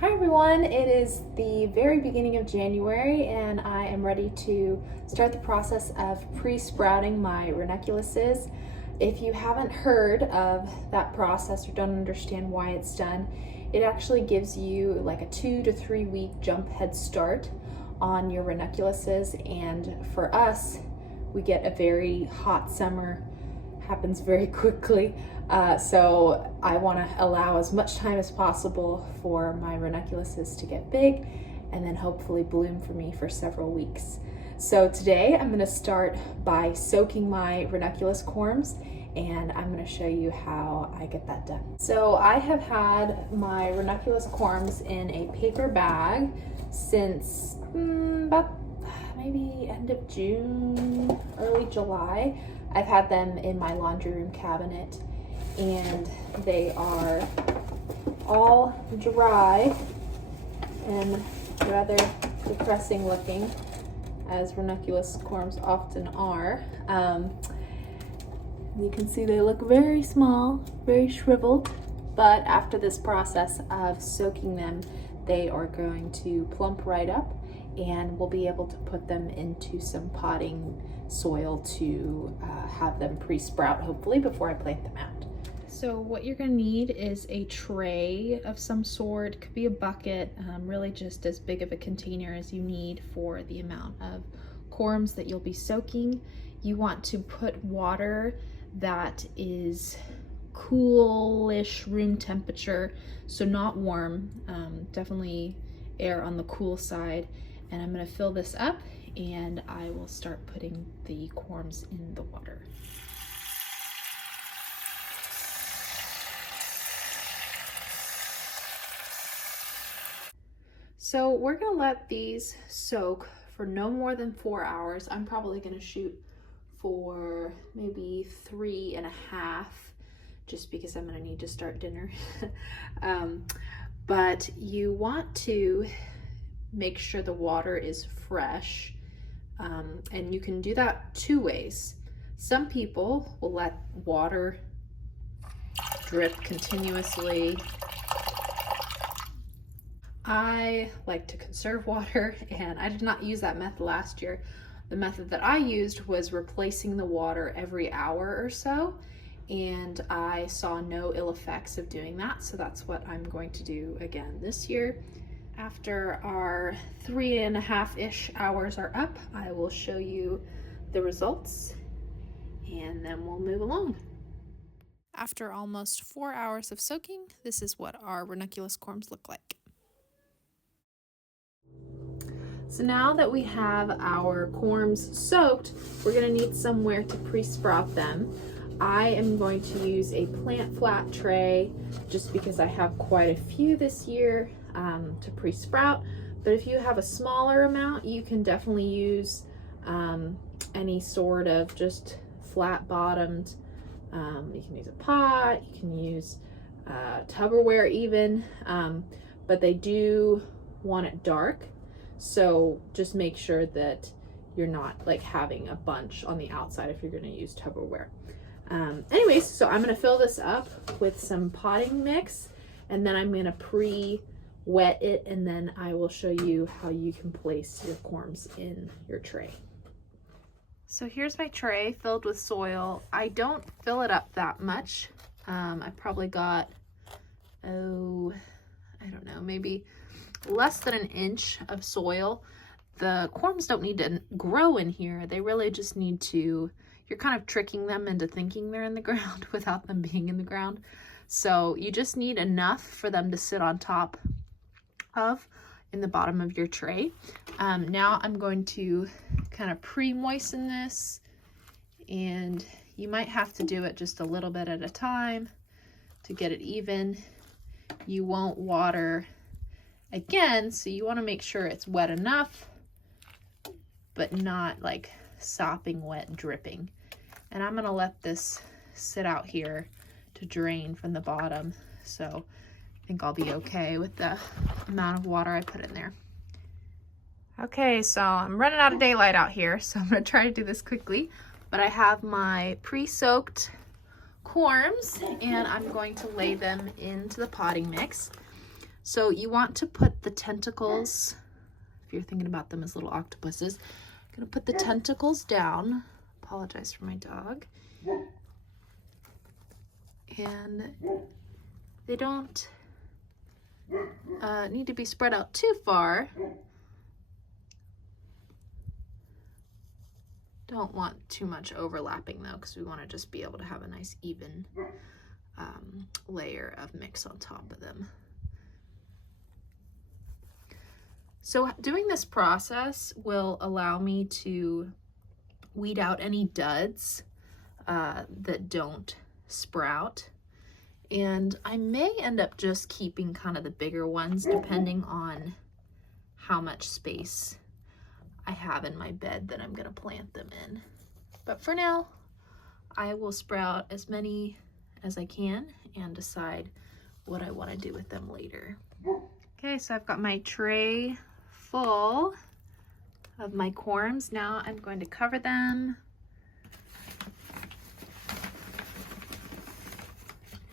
Hi everyone, it is the very beginning of January and I am ready to start the process of pre-sprouting my ranunculuses. If you haven't heard of that process or don't understand why it's done, it actually gives you like a 2 to 3 week jump head start on your ranunculuses, and for us, we get a very hot summer, happens very quickly. So I want to allow as much time as possible for my ranunculuses to get big and then hopefully bloom for me for several weeks. So today I'm going to start by soaking my ranunculus corms, and I'm going to show you how I get that done. So I have had my ranunculus corms in a paper bag since about maybe end of June, early July. I've had them in my laundry room cabinet and they are all dry and rather depressing looking, as ranunculus corms often are. You can see they look very small, very shriveled, but after this process of soaking them, they are going to plump right up and we'll be able to put them into some potting soil to have them pre-sprout hopefully before I plant them out. So what you're gonna need is a tray of some sort. It could be a bucket, really just as big of a container as you need for the amount of corms that you'll be soaking. You want to put water that is coolish room temperature, so not warm, definitely err on the cool side. And I'm gonna fill this up and I will start putting the corms in the water. So we're gonna let these soak for no more than 4 hours. I'm probably gonna shoot for maybe 3.5, just because I'm gonna need to start dinner. But you want to make sure the water is fresh, and you can do that 2 ways. Some people will let water drip continuously. I like to conserve water, and I did not use that method last year. The method that I used was replacing the water every hour or so, and I saw no ill effects of doing that, so that's what I'm going to do again this year. After our 3.5-ish hours are up, I will show you the results and then we'll move along. After almost 4 hours of soaking, this is what our ranunculus corms look like. So now that we have our corms soaked, we're gonna need somewhere to pre-sprout them. I am going to use a plant flat tray just because I have quite a few this year to pre-sprout. But if you have a smaller amount, you can definitely use any sort of just flat bottomed. You can use a pot, you can use Tupperware even, but they do want it dark. So just make sure that you're not like having a bunch on the outside if you're going to use Tupperware. Anyways, so I'm going to fill this up with some potting mix, and then I'm going to pre-wet it, and then I will show you how you can place your corms in your tray. So here's my tray filled with soil. I don't fill it up that much. I probably got, I don't know, maybe less than 1 inch of soil. The corms don't need to grow in here. They really just need to, you're kind of tricking them into thinking they're in the ground without them being in the ground. So you just need enough for them to sit on top of in the bottom of your tray. Now I'm going to kind of pre-moisten this, and you might have to do it just a little bit at a time to get it even. You won't water again, so you want to make sure it's wet enough, but not like sopping wet, dripping. And I'm gonna let this sit out here to drain from the bottom, so I think I'll be okay with the amount of water I put in there. Okay, so I'm running out of daylight out here, so I'm gonna try to do this quickly, but I have my pre-soaked corms and I'm going to lay them into the potting mix. So you want to put the tentacles, if you're thinking about them as little octopuses, I'm gonna put the tentacles down. Apologize for my dog. And they don't need to be spread out too far. Don't want too much overlapping though, because we want to just be able to have a nice even layer of mix on top of them. So doing this process will allow me to weed out any duds that don't sprout. And I may end up just keeping kind of the bigger ones depending on how much space I have in my bed that I'm gonna plant them in. But for now, I will sprout as many as I can and decide what I wanna do with them later. Okay, so I've got my tray full of my corms. Now I'm going to cover them.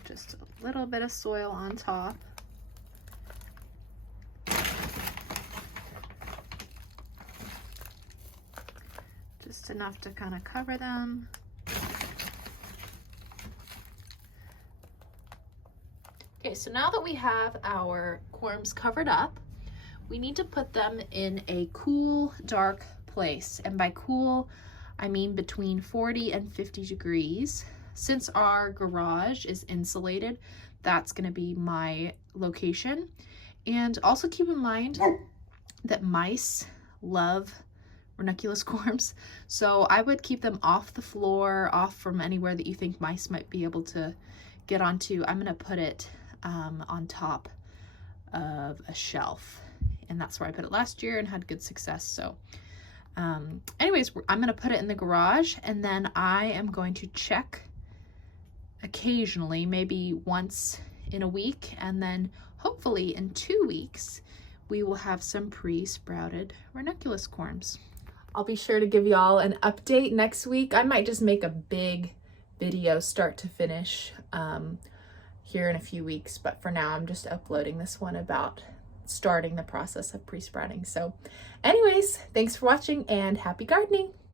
Just a little bit of soil on top. Just enough to kind of cover them. Okay, so now that we have our corms covered up, we need to put them in a cool, dark place. And by cool, I mean between 40 and 50 degrees. Since our garage is insulated, that's gonna be my location. And also keep in mind that mice love Ranunculus corms. So I would keep them off the floor, off from anywhere that you think mice might be able to get onto. I'm gonna put it on top of a shelf. And that's where I put it last year and had good success. So anyways, I'm gonna put it in the garage, and then I am going to check occasionally, maybe once in a week, and then hopefully in 2 weeks, we will have some pre-sprouted Ranunculus corms. I'll be sure to give y'all an update next week. I might just make a big video start to finish here in a few weeks, but for now I'm just uploading this one about starting the process of pre-sprouting. So anyways, thanks for watching and happy gardening.